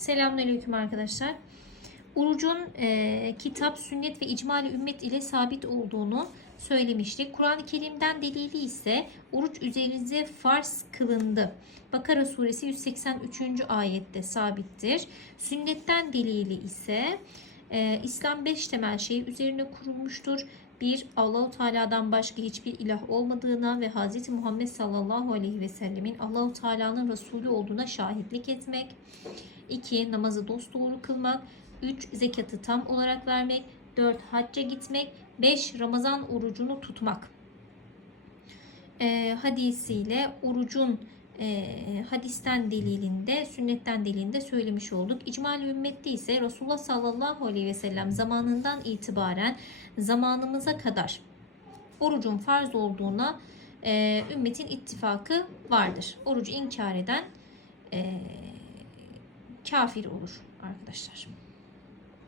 Selamünaleyküm arkadaşlar. Orucun e, kitap, sünnet ve icmali ümmet ile sabit olduğunu söylemiştik. Kur'an-ı Kerim'den delili ise oruç üzerinize farz kılındı. Bakara suresi 183. ayette sabittir. Sünnetten delili ise e, İslam 5 temel şey üzerine kurulmuştur. Bir, Allahu Teala'dan başka hiçbir ilah olmadığına ve Hz. Muhammed sallallahu aleyhi ve sellemin Allahu Teala'nın Resulü olduğuna şahitlik etmek. 2. Namazı dosdoğru kılmak. 3. Zekatı tam olarak vermek. 4. Hacca gitmek. 5. Ramazan orucunu tutmak. Ee, hadisiyle orucun e, hadisten delilinde, sünnetten delilinde söylemiş olduk. İcmal ümmette ise Resulullah sallallahu aleyhi ve sellem zamanından itibaren zamanımıza kadar orucun farz olduğuna e, ümmetin ittifakı vardır. Orucu inkar eden e, kafir olur arkadaşlar.